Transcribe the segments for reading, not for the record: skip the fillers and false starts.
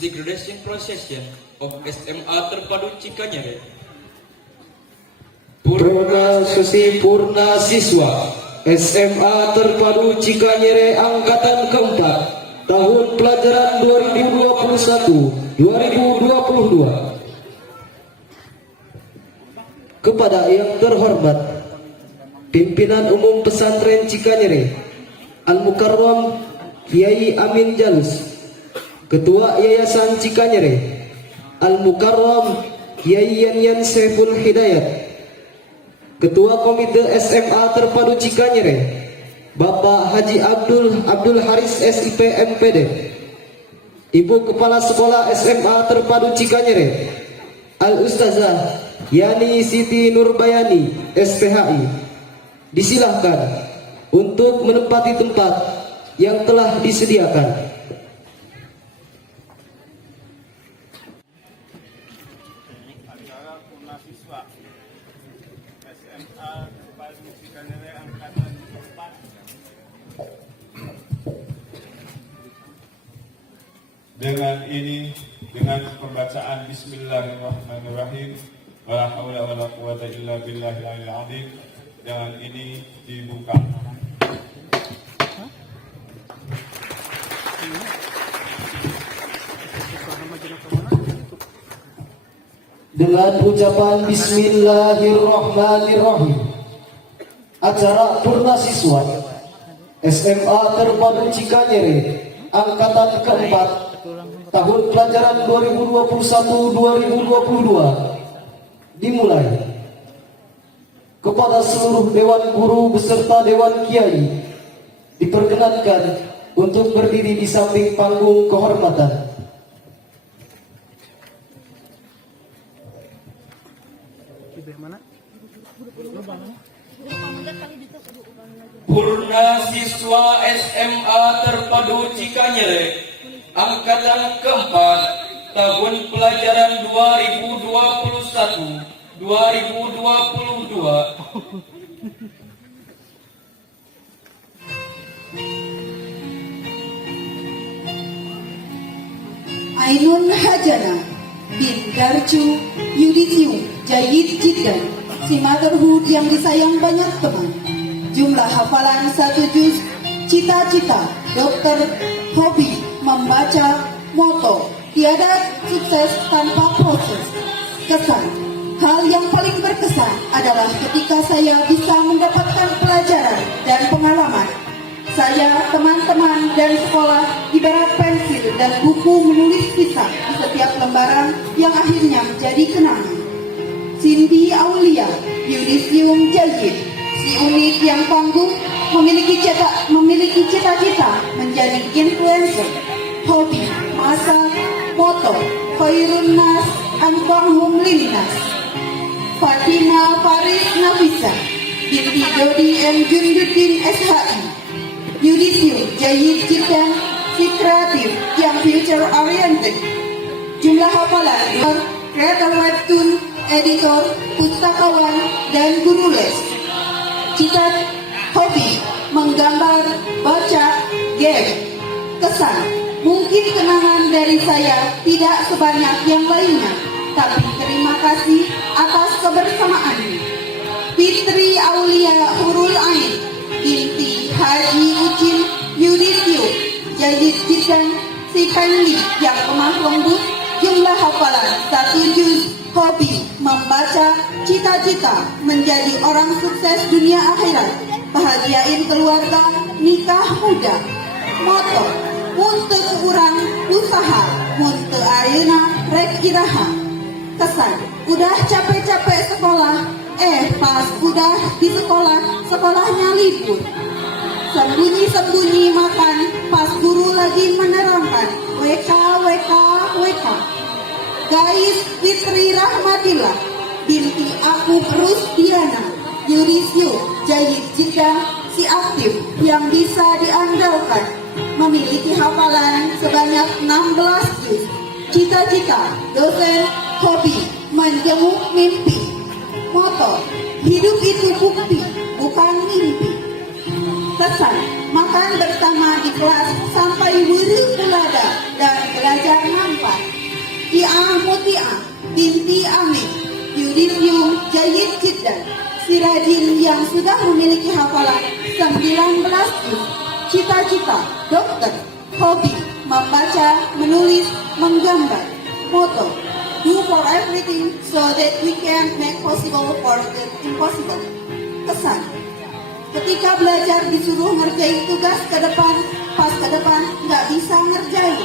the graduation procession of SMA Terpadu Cikanyere. Purna Susi Purna Siswa SMA Terpadu Cikanyere Angkatan keempat tahun pelajaran 2021-2022. Kepada yang terhormat Pimpinan Umum Pesantren Cikanyere Al-Mukarram Kiai Amin Jalus, Ketua Yayasan Cikanyere Al-Mukarram Kiai Yanyan Saiful Hidayat, Ketua Komite SMA Terpadu Cikanyere Bapak Haji Abdul Haris SIP MPD, Ibu Kepala Sekolah SMA Terpadu Cikanyere Al-Ustazah Yani Siti Nurbayani SPHI, disilahkan untuk menempati tempat yang telah disediakan. Acara Purna Siswa SMA Terpadu Cikanyere Angkatan keempat. Dengan pembacaan Bismillahirrahmanirrahim, wala haula wala quwata illa billahil aliyil azim. Dengan ini dibuka. Dengan ucapan Bismillahirrahmanirrahim, acara Purna Siswa SMA Terpadu Cikanyere Angkatan keempat tahun pelajaran 2021-2022 dimulai. Kepada seluruh Dewan Guru beserta Dewan Kiai diperkenankan untuk berdiri di samping panggung kehormatan. Purna Siswa SMA Terpadu Cikanyere Angkatan keempat tahun pelajaran 2021-2022. Ainun Hajana bin Garju Yudisium Jayid Jiddan, si motherhood yang disayang banyak teman. Jumlah hafalan 1 juz, cita-cita, dokter, hobi, membaca, moto, tiada sukses tanpa proses. Kesan, hal yang paling berkesan adalah ketika saya bisa mendapatkan pelajaran dan pengalaman. Saya, teman-teman, dan sekolah ibarat pensil dan buku menulis kisah di setiap lembaran yang akhirnya menjadi kenangan. Cindy Aulia Yudisium Jayid, si unik yang tangguh, memiliki cita-cita menjadi influencer, hobi, masak, moto, khairun nas, anfa'hum linnas. Fatima Faris Nafisa binti Dodi M. Junduddin SHI, Yudisium Jayid Jiddan, si kreatif yang future oriented. Jumlah hafalan, kreator webtoon, editor, pustakawan, dan guru les. Cita hobi, menggambar, baca, game. Kesan, mungkin kenangan dari saya tidak sebanyak yang lainnya, tapi terima kasih atas kebersamaannya. Fitri Aulia Hurul Ain binti Haji Ucin Yudisium Jayid Jiddan, si Penli yang lemah lembut. Jumlah hafalan 1 juz, hobi, membaca, cita-cita menjadi orang sukses dunia akhirat, bahagiain keluarga, nikah muda. Moto, untuk urang usaha, untuk ayeuna rek iraha. Kesan, udah capek-capek sekolah, pas udah di sekolah, sekolahnya libur. Sembunyi-sembunyi makan, pas guru lagi menerangkan, WK, WK, WK. Guys, Fitri Rahmatillah binti Aku Rusdiana Yudisium Jayid Jiddan, si aktif yang bisa diandalkan, memiliki hafalan sebanyak 16 juz. Cita-cita, dosen, hobi, menjenguk mimpi. Moto, hidup itu bukti, bukan mimpi. Kesan, makan bersama di kelas sampai wuri kulada dan belajar manfaat. Ia Mutia binti Amin, Yudisium Jayid Jiddan, si rajin yang sudah memiliki hafalan 19 juz. Cita-cita, dokter. Hobi, membaca, menulis, menggambar. Moto, do for everything so that we can make possible for the impossible. Kesan, ketika belajar disuruh ngerjain tugas ke depan, pas ke depan nggak bisa ngerjain.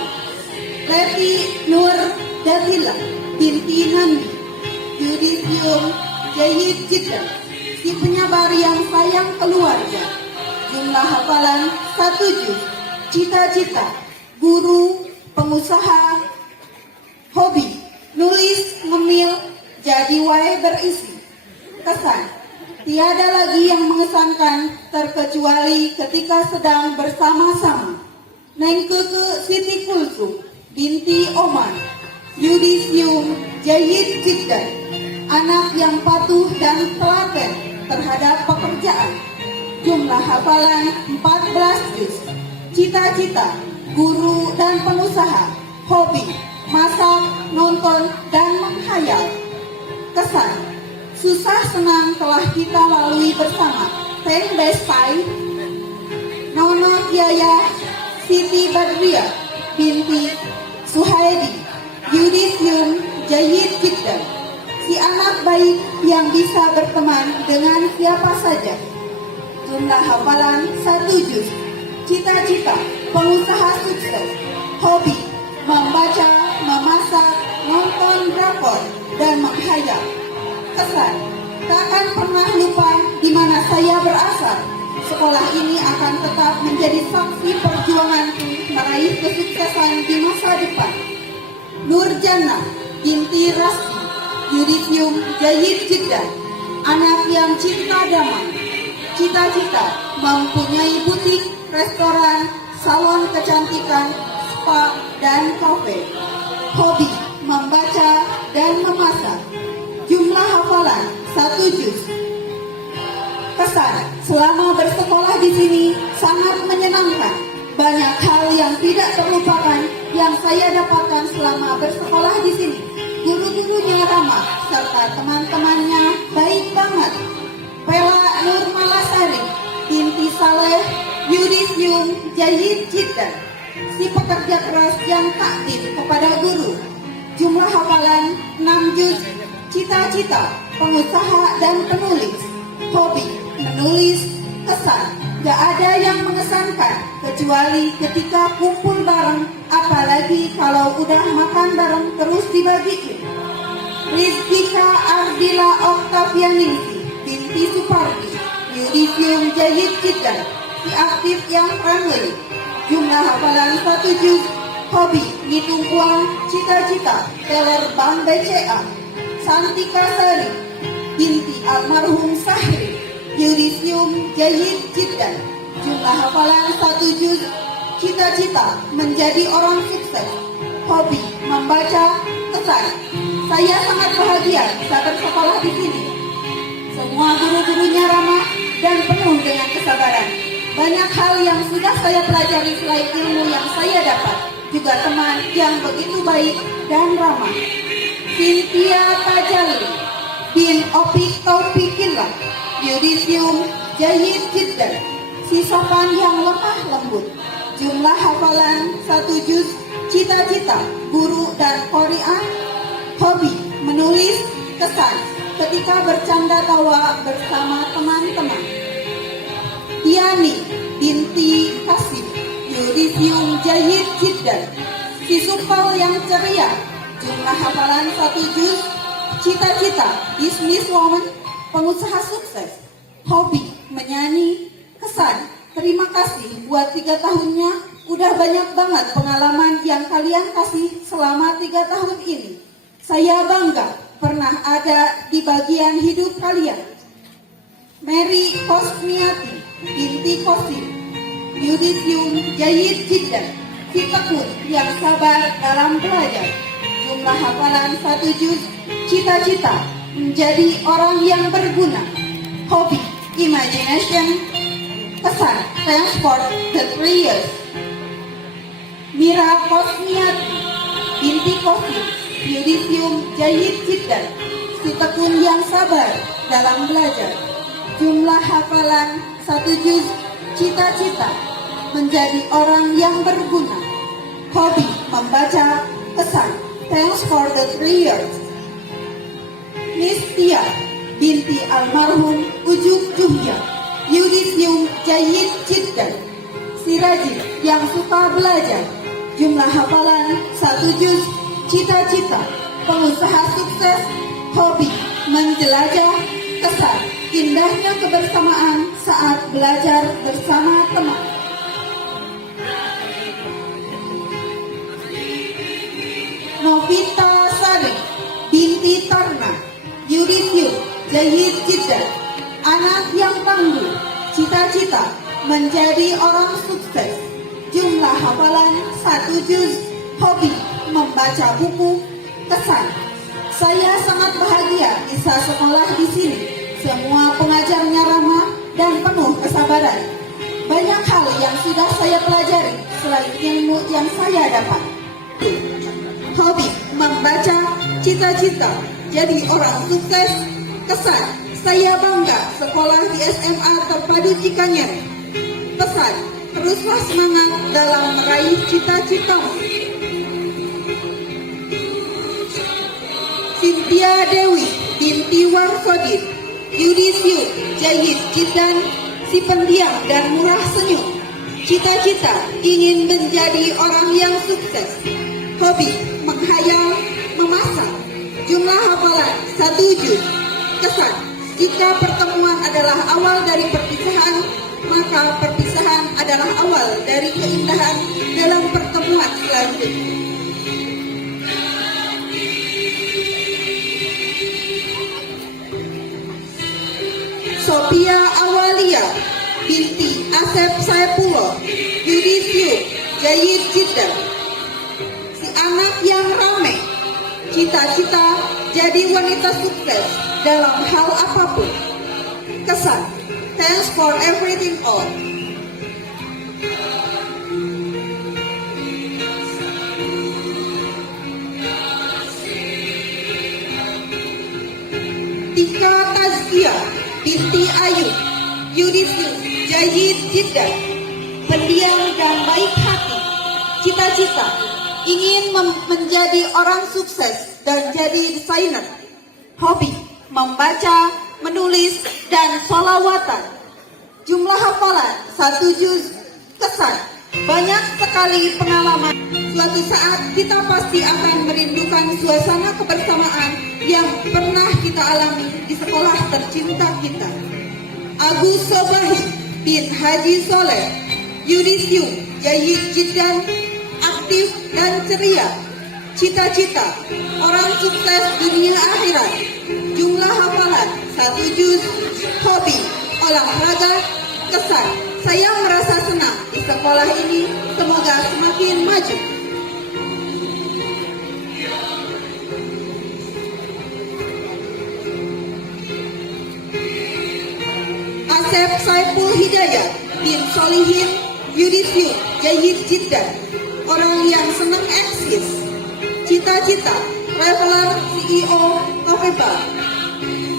Leti Nur Datila binti Nandi, Yudisium Jayid Jiddan, si penyabar yang sayang keluarga. Jumlah hafalan 1 juz. Cita-cita, guru, pengusaha. Hobi, nulis, ngemil, jadi wae berisi. Kesan, tiada lagi yang mengesankan terkecuali ketika sedang bersama-sama. Neng Keke Siti Kulsum binti Oman, Yudisium Jayid Jiddan, anak yang patuh dan telaten terhadap pekerjaan. Jumlah hafalan 14 juz. Cita-cita, guru dan pengusaha. Hobi, masak, nonton, dan menghayal. Kesan, susah senang telah kita lalui bersama. Teng Bestai, Nona Kiaya Siti Badriah binti Suhaidi, Yudisium Jayid Jiddan, si anak baik yang bisa berteman dengan siapa saja. Jumlah hafalan 1 juz. Cita-cita, pengusaha sukses. Hobi, membaca, memasak, nonton drakor, dan menghayal. Kesan, takkan pernah lupa di mana saya berasal. Sekolah ini akan tetap menjadi saksi perjuanganku meraih kesuksesan di masa depan. Nurjana binti Rasti, Yudisium Jayid Jiddan, anak yang cinta damai. Cita-cita, mempunyai butik, restoran, salon kecantikan, spa, dan kafe. Hobi, membaca dan memasak. Jumlah hafalan 1 juz. Kesan, selama bersekolah di sini sangat menyenangkan. Banyak hal yang tidak terlupakan yang saya dapatkan selama bersekolah di sini. Guru-gurunya ramah, serta teman-temannya baik banget. Pela Nur Malasari binti Saleh, Yudisium Jayid Jiddan, si pekerja keras yang takdir kepada guru. Jumlah hafalan 6 juz. Cita-cita, pengusaha dan penulis. Hobi, menulis. Kesan, gak ada yang mengesankan kecuali ketika kumpul bareng, apalagi kalau udah makan bareng terus dibagiin. Rizkika Ardila Oktavianingsi binti Supardi, Yudisium Jayid Jiddan, si aktif yang friendly. Jumlah hafalan 1 juz. Hobi, ngitung uang. Cita-cita, teller bank BCA. Santika Sari binti almarhum Sahri, Yudisium Jayid Jiddan. Jumlah hafalan 1 juz. Cita-cita, menjadi orang sukses. Hobi, membaca. Kesan, saya sangat bahagia bisa bersekolah di sini. Semua guru-gurunya ramah dan penuh dengan kesabaran. Banyak hal yang sudah saya pelajari selain ilmu yang saya dapat. Juga teman yang begitu baik dan ramah. Cynthia Tajali bin Opik Taufikillah, Yudisium Jayid Jiddan, si sopan yang lemah lembut. Jumlah hafalan 1 juz. Cita-cita, guru dan qari'ah. Hobi, menulis. Kesan, ketika bercanda tawa bersama teman-teman. Tiani binti Kasih, Yudisium Jayid Jiddan, si supel yang ceria. Jumlah hafalan 1 juz. Cita-cita, businesswoman, pengusaha sukses. Hobi, menyanyi. Kesan, terima kasih buat 3 tahunnya. Udah banyak banget pengalaman yang kalian kasih selama 3 tahun ini. Saya bangga pernah ada di bagian hidup kalian. Mary Kosmiati binti Kosim, Yudisium Jayid Jiddan, si tekun yang sabar dalam belajar. Jumlah hafalan 1 juz. Cita-cita, menjadi orang yang berguna. Hobi, imagination. Kesan, thanks for the 3 years. Mira Kosniati binti Kofi, Yudisium Jayid Jiddan, si tekun yang sabar dalam belajar. Jumlah hafalan 1 juz, cita-cita menjadi orang yang berguna. Hobi membaca. Kesan, thanks for the 3 years. Miss Tia binti almarhum Ujung Juhya, Yudisium Jayid Jiddan, si rajin yang suka belajar. Jumlah hafalan 1 juz, cita-cita pengusaha sukses. Hobi menjelajah. Kesan, indahnya kebersamaan saat belajar bersama teman. Novita Sari binti Tarna, Yudisium Jayid Jiddan, anak yang tangguh, cita-cita menjadi orang sukses. Jumlah hafalan 1 juz. Hobi membaca buku. Kesan, saya sangat bahagia bisa sekolah di sini. Semua pengajarnya ramah dan penuh kesabaran. Banyak hal yang sudah saya pelajari selain ilmu yang saya dapat. Hobi membaca. Cita-cita jadi orang sukses. Kesan, saya bangga sekolah di SMA Terpadu Cikanyer. Pesan, teruslah semangat dalam meraih cita-citamu. Cynthia Dewi binti Warsodin, Yudisium Jayid Jiddan, si pendiam dan murah senyum. Cita-cita ingin menjadi orang yang sukses. Hobi menghayal, memasak. Jumlah hafalan 1 juz. Kesan, jika pertemuan adalah awal dari perpisahan, maka perpisahan adalah awal dari keindahan dalam pertemuan selanjutnya. Sophia Awalia binti Asep Saipullah, Yudisium Jayid Jiddan, si anak yang ramai. Cita-cita jadi wanita sukses dalam hal apapun. Kesan, thanks for everything all. Tika Tazkia binti Ayu, Yudisium Jayid Jiddan, pendiam dan baik hati. Cita-cita ingin menjadi orang sukses dan jadi desainer. Hobi membaca, menulis, dan sholawatan. Jumlah hafalan 1 juz. Kesan, banyak sekali pengalaman. Suatu saat kita pasti akan merindukan suasana kebersamaan yang pernah kita alami di sekolah tercinta kita. Agus Sobahi bin Haji Soleh, Yudisium Jayid Jiddan, aktif dan ceria. Cita-cita orang sukses dunia akhirat. Jumlah hafalan 1 juz. Hobi olahraga. Kesan, saya merasa senang di sekolah ini. Semoga semakin maju. Asep Saipul Hidayat bin Solihin, Yudisium Jayid Jiddan, orang yang senang eksis. Cita-cita traveler, CEO, Coffee.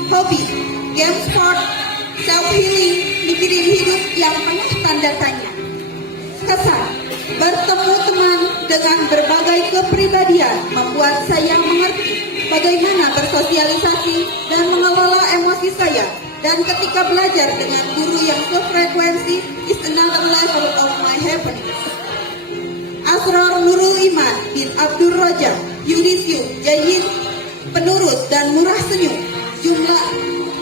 Hobi game sport, self healing, mikirin hidup yang penuh tanda tanya. Kesan, bertemu teman dengan berbagai kepribadian membuat saya mengerti bagaimana bersosialisasi dan mengelola emosi saya. Dan ketika belajar dengan guru yang sefrekuensi is another level of my happiness. Asrar Nurul Iman bin Abdul Rojak, Yudisium Jayid, penurut dan murah senyum. Jumlah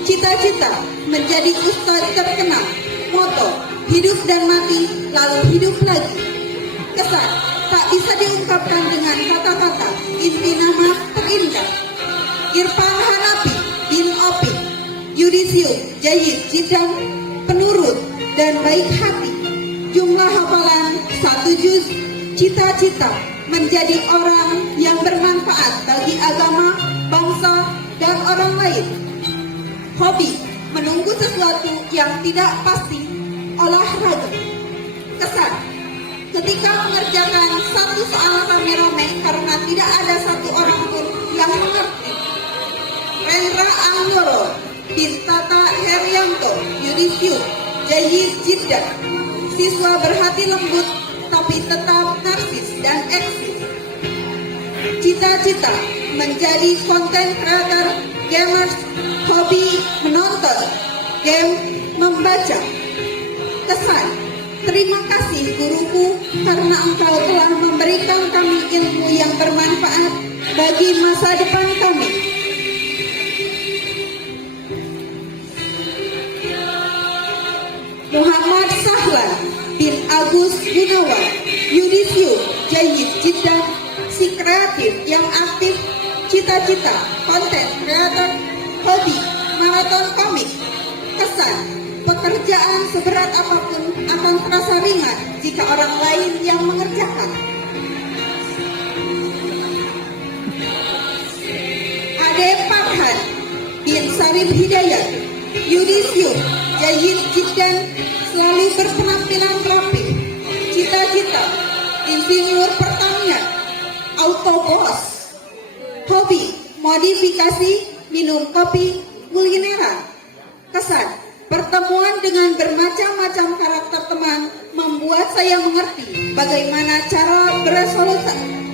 cita-cita menjadi ustadz terkenal. Moto, hidup dan mati, lalu hidup lagi. Kesan, tak bisa diungkapkan dengan kata-kata. Inti nama terindah. Irfan Hanafi bin Opik, Yudisium Jayid Jiddan, penurut dan baik hati. Jumlah hafalan 1 juz. Cita-cita menjadi orang yang bermanfaat bagi agama, bangsa, dan orang lain. Hobi menunggu sesuatu yang tidak pasti. Olahraga. Kesan, ketika mengerjakan satu soal rame-rame karena tidak ada satu orang pun yang mengerti. Rendra Anggoro bin Tata Herianto Yudisium Jayyid Jiddah, siswa berhati lembut tapi tetap narsis dan eksis. Cita-cita menjadi konten kreator, gamers, hobi menonton game, membaca. Kesan, terima kasih guruku karena engkau telah memberikan kami ilmu yang bermanfaat bagi masa depan kami. Muhammad Sahlan bin Agus Gunawan Yudisium Jayyid Jiddah, si kreatif yang aktif, cita-cita konten kreator, hobi maraton komik. Kesan, pekerjaan seberat apapun akan terasa ringan jika orang lain yang mengerjakan. Ade Farhan bin Sarif Hidayat Yudisium Jayyid Jiddah, selalu berpenampilan rapi, cita-cita insinyur pertanian, autobos, hobi modifikasi, minum kopi, kulineran. Kesan, pertemuan dengan bermacam-macam karakter teman membuat saya mengerti bagaimana cara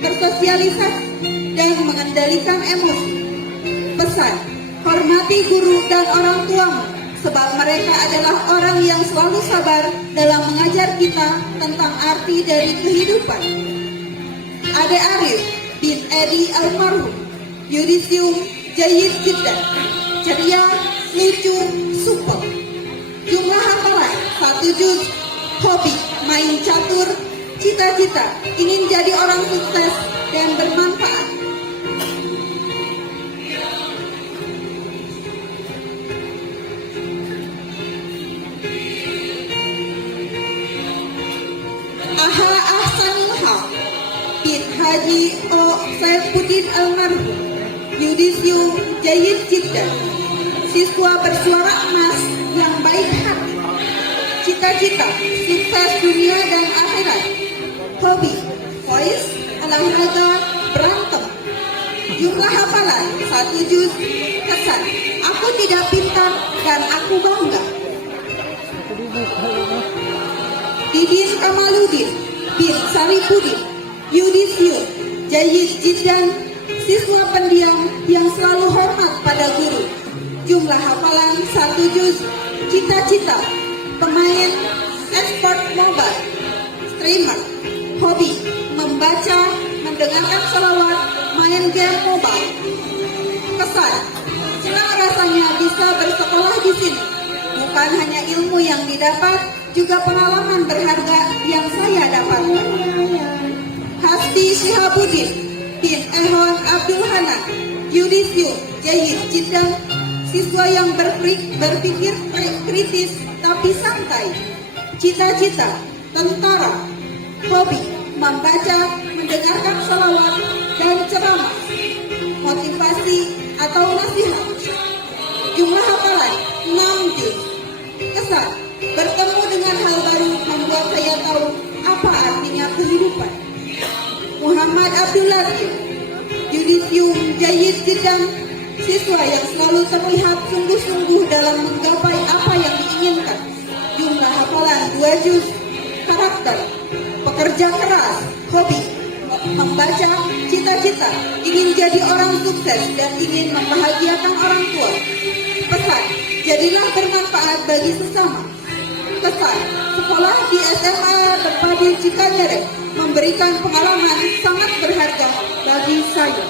bersosialisasi dan mengendalikan emosi. Pesan, hormati guru dan orang tuamu, sebab mereka adalah orang yang selalu sabar dalam mengajar kita tentang arti dari kehidupan. Ade Arif bin Edi Almarhum Yudisium Jayyid Jiddah, ceria, lucu, supel. Jumlah hafalan 1 juz, hobi main catur, cita-cita ingin jadi orang sukses dan bermanfaat. Aha Ahsanul Haq bin Haji O. Saifuddin Almarhum Yudisium Jayyid Jiddah, siswa bersuara emas yang baik hati, cita-cita sukses dunia dan akhirat, hobi voice, olahraga, berantem. Jumlah hafalan 1 juz. Kesan, aku tidak pintar dan aku bangga. Didin Kamaludin bin Saripudin Yudisium Jayyid Jiddah, siswa pendiam yang selalu hormat pada guru. Jumlah hafalan 1 juz. Cita-cita pemain e-sport mobile, streamer, hobi membaca, mendengarkan selawat, main game mobile. Kesan, senang rasanya bisa bersekolah di sini. Bukan hanya ilmu yang didapat, juga pengalaman berharga yang saya dapatkan. Hasti Shihabuddin bin Ehon Abdul Hanan Yudisium Jayyid Jiddah, siswa yang berpikir kritis tapi santai, cita-cita tentara, hobi membaca, mendengarkan salawat dan ceramah, motivasi atau nasihat. Jumlah hafalan 6 juz. Kesan, bertemu dengan hal baru membuat saya tahu apa artinya kehidupan. Muhammad Abdul Latif Yudisium Jayyid Jiddah, siswa yang selalu terlihat sungguh-sungguh dalam menggapai apa yang diinginkan. Jumlah hafalan 2 juz. Karakter, pekerja keras, hobi membaca, cita-cita ingin jadi orang sukses dan ingin membahagiakan orang tua. Pesan, jadilah bermanfaat bagi sesama. Kesan, sekolah di SMA Terpadu Cikanyere memberikan pengalaman sangat berharga bagi saya.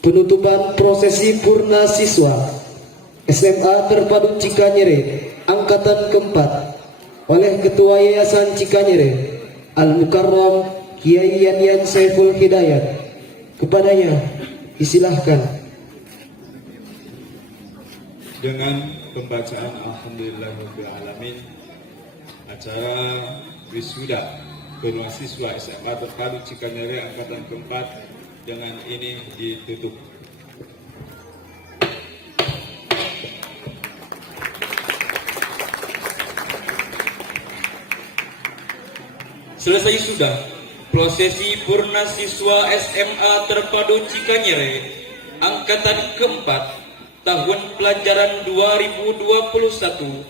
Penutupan prosesi purna siswa SMA Terpadu Cikanyere angkatan keempat oleh Ketua Yayasan Cikanyere Al-Mukarram Kiai Yanyan Saiful Hidayat. Kepadanya disilahkan. Dengan pembacaan Alhamdulillahirabbil alamin, acara wisuda purna siswa SMA Terpadu Cikanyere angkatan keempat Dengan ini ditutup. Selesai sudah prosesi purna siswa SMA Terpadu Cikanyere angkatan keempat tahun pelajaran 2021-2022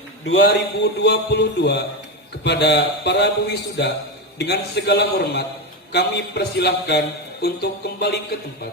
kepada para wisuda. Dengan segala hormat kami persilahkan untuk kembali ke tempat.